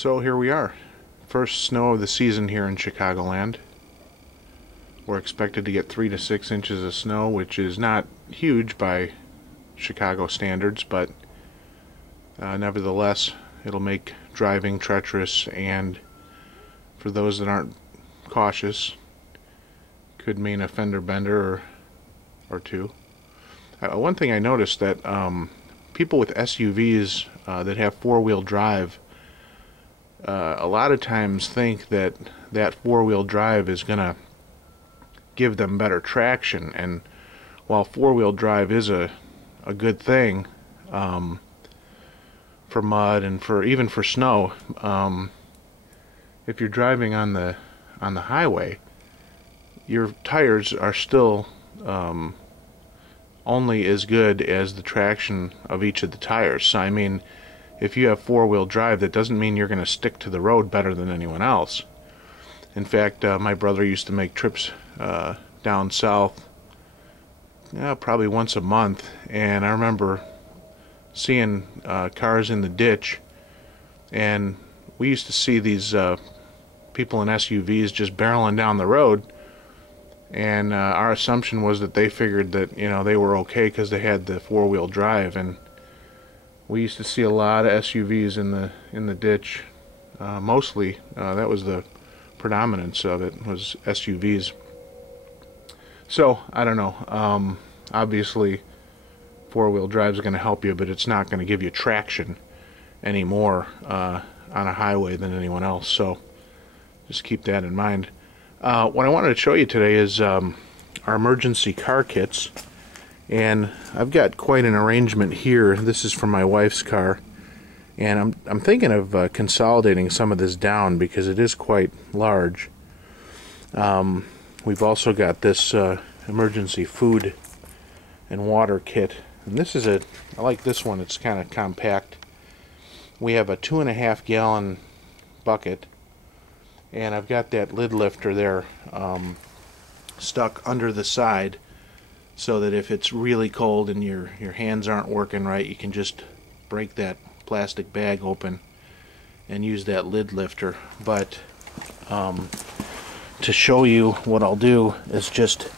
So here we are. First snow of the season here in Chicagoland. We're expected to get 3 to 6 inches of snow, which is not huge by Chicago standards, but nevertheless, it'll make driving treacherous, and for those that aren't cautious, could mean a fender bender or two. One thing I noticed that people with SUVs that have four-wheel drive a lot of times think that that four-wheel drive is gonna give them better traction, and while four-wheel drive is a good thing for mud and for even for snow, if you're driving on the highway, your tires are still only as good as the traction of each of the tires. So I mean, if you have four-wheel drive, that doesn't mean you're going to stick to the road better than anyone else. In fact, my brother used to make trips down south probably once a month, and I remember seeing cars in the ditch, and we used to see these people in SUVs just barreling down the road, and our assumption was that they figured that they were okay because they had the four-wheel drive. And we used to see a lot of SUVs in the ditch. Mostly, that was the predominance of it, was SUVs. So I don't know. Obviously, four-wheel drive is going to help you, but it's not going to give you traction any more on a highway than anyone else. So just keep that in mind. What I wanted to show you today is our emergency car kits. And I've got quite an arrangement here. This is from my wife's car, and I'm thinking of consolidating some of this down because it is quite large. We've also got this emergency food and water kit, and this is I like this one. It's kind of compact. We have a 2.5 gallon bucket, and I've got that lid lifter there stuck under the side, so that if it's really cold and your hands aren't working right, you can just break that plastic bag open and use that lid lifter. But to show you, what I'll do is just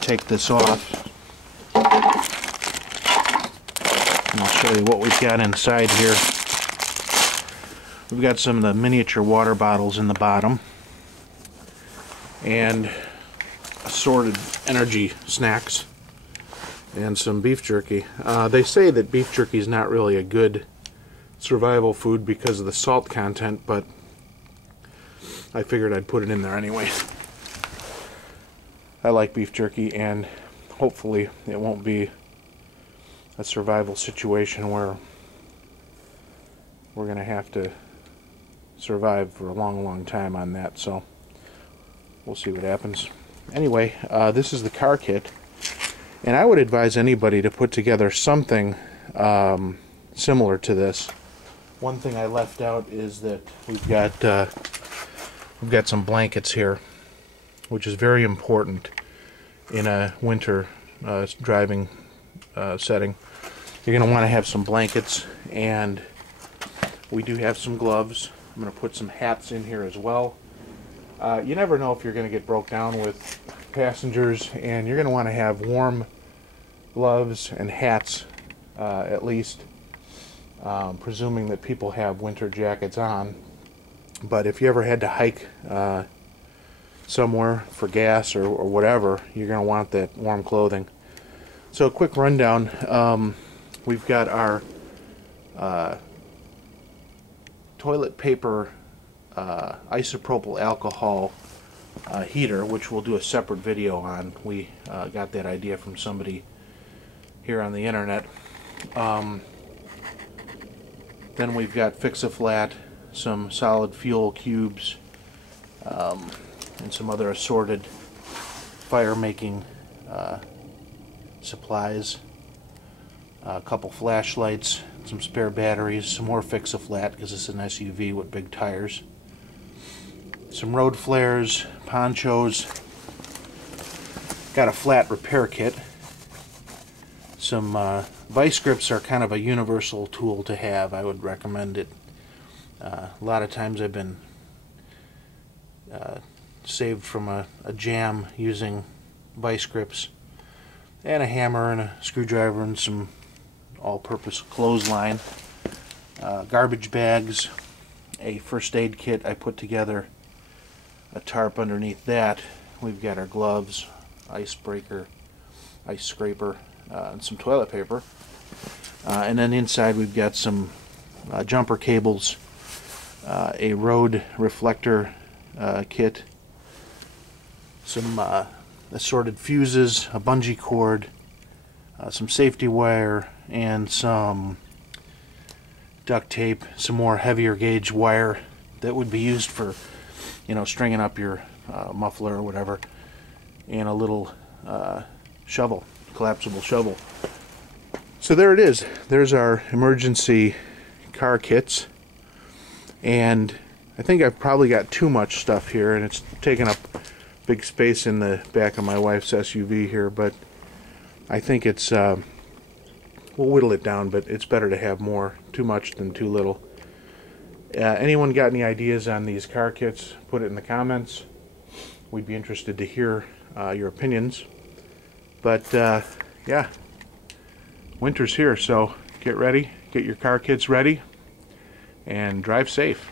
take this off, and I'll show you what we've got inside here. We've got some of the miniature water bottles in the bottom, and assorted energy snacks, and some beef jerky. They say that beef jerky is not really a good survival food because of the salt content, but I figured I'd put it in there anyway. I like beef jerky, and hopefully it won't be a survival situation where we're going to have to survive for a long time on that, so we'll see what happens. Anyway, this is the car kit, and I would advise anybody to put together something similar to this. One thing I left out is that we've got some blankets here, which is very important in a winter driving setting. You're going to want to have some blankets, and we do have some gloves. I'm going to put some hats in here as well. You never know if you're going to get broke down with passengers, and you're going to want to have warm gloves and hats at least, presuming that people have winter jackets on. But if you ever had to hike somewhere for gas or whatever, you're going to want that warm clothing. So a quick rundown. We've got our toilet paper isopropyl alcohol heater, which we'll do a separate video on. We got that idea from somebody here on the internet. Then we've got Fix-A-Flat, some solid fuel cubes, and some other assorted fire making supplies, a couple flashlights, some spare batteries, some more Fix-A-Flat because it's an SUV with big tires, some road flares, ponchos, got a flat repair kit. Some vice grips are kind of a universal tool to have. I would recommend it A lot of times I've been saved from a jam using vice grips and a hammer and a screwdriver and some all-purpose clothesline, garbage bags, a first aid kit I put together, a tarp underneath that. We've got our gloves, icebreaker, ice scraper, and some toilet paper. And then inside we've got some jumper cables, a road reflector kit, some assorted fuses, a bungee cord, some safety wire, and some duct tape, some more heavier gauge wire that would be used for, stringing up your muffler or whatever, and a little shovel, collapsible shovel. So there it is. There's our emergency car kits, and I think I've probably got too much stuff here, and it's taking up big space in the back of my wife's SUV here, but I think it's we'll whittle it down, but it's better to have more. Too much than too little. Anyone got any ideas on these car kits? Put it in the comments. We'd be interested to hear your opinions. But yeah, winter's here, so get ready, get your car kits ready, and drive safe.